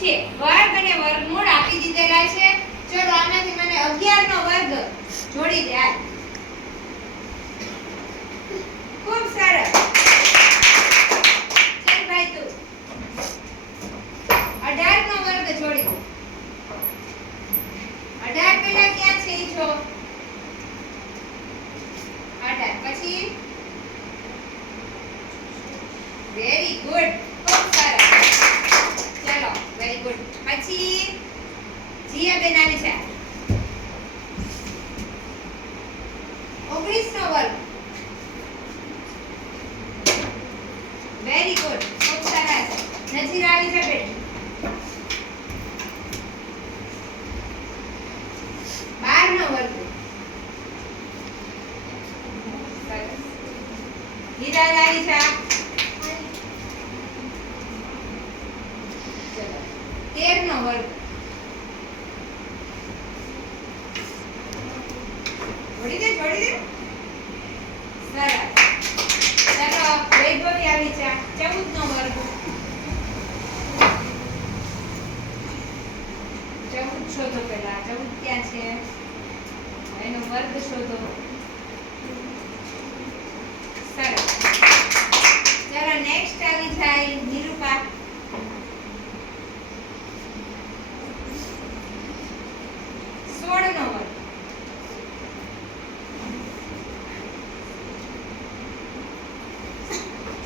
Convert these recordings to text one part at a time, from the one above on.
છે. વર્ગ અને વર્ગમૂળ આપી દીધેલા છે. ચલો આમાંથી મને 11 નો વર્ગ જોડી દે. હાલ ખૂબ સરસ. ચલ ભાઈ તું 18 નો વર્ગ જોડી દે. 18 પેલા ક્યાં છે ઈ જો. 18 પછી વેરી ગુડ. ખૂબ સરસ. ચલો વેરી ગુડ. પછી જીયા બેન આવી છે. 19 નો વર્ગ. Very good. ખૂબ સરસ. નજીર આવી છે બેન. 12 નો વર્ગ. સરસ. હીરા આવી છે. ચલો 13 નો વર્ગ. જોડી દે જોડી દે. સરસ. ચલો વૈભવી આવી છે. 14 નો વર્ગ. 14 શોધો પેલા. 14 ક્યાં છે? એનો વર્ગ શોધો. સરસ. ચલો નેક્સ્ટ આવી જાય નિરૂપા. 16 નો વર્ગ.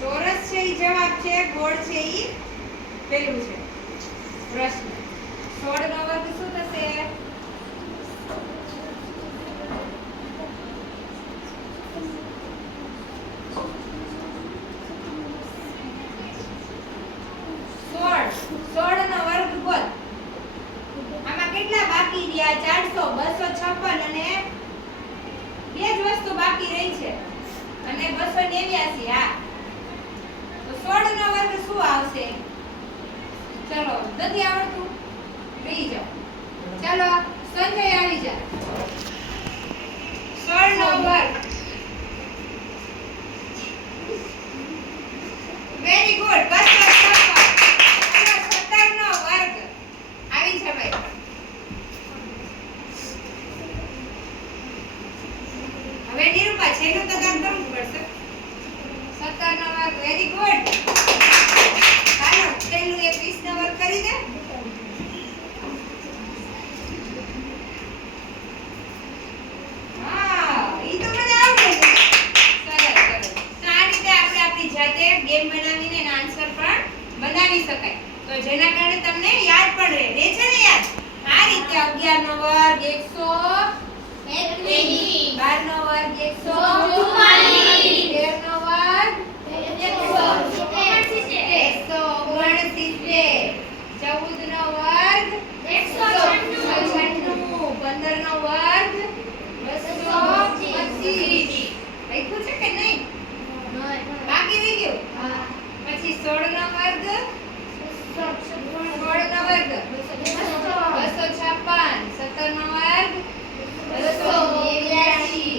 ચોરસ છે ઈ જવાબ છે, ગોળ છે ઈ પેલું છે પ્રશ્ન. 16 નો વર્ગ શું થશે? સોળ નો વર્ગ બોલ. આમાં કેટલા બાકી રહ્યા? 400, 256 અને બે જ વસ્તુ બાકી રહી છે અને 289. હા, તો 16 નો વર્ગ શું આવશે? ચલો નથી આવડતું? બેહી જાઓ. ચલો સંજય આવી જા. 16 નો વર્ગ. Very good. 256. 17 નો વર્ગ આવી છે ભાઈ. હવે નિરૂપા છેલ્લું તો કામ કરવું પડશે. 17 નો વર્ગ. Very good. હાલો છેલ્લું 21 નો વર્ગ કરી દે. હા, ઈ તો મને આવડે છે. સરસ સરસ. તો આ રીતે આપણે આપણી જાતે ગેમ બનાવીને એના આન્સર પણ બનાવી શકાય. તો જેના કારણે તમને યાદ પણ રહે. રહે છે ને યાદ? આ રીતે 11 નો વર્ગ 121, 12 નો વર્ગ 144, 13 નો વર્ગ 169, 14 નો વર્ગ 196, 15 નો વર્ગ 225. લખ્યું છે કે નહીં? બાકી રહી ગયું? પછી 16 નો વર્ગ 256, 17 નો વર્ગ 289,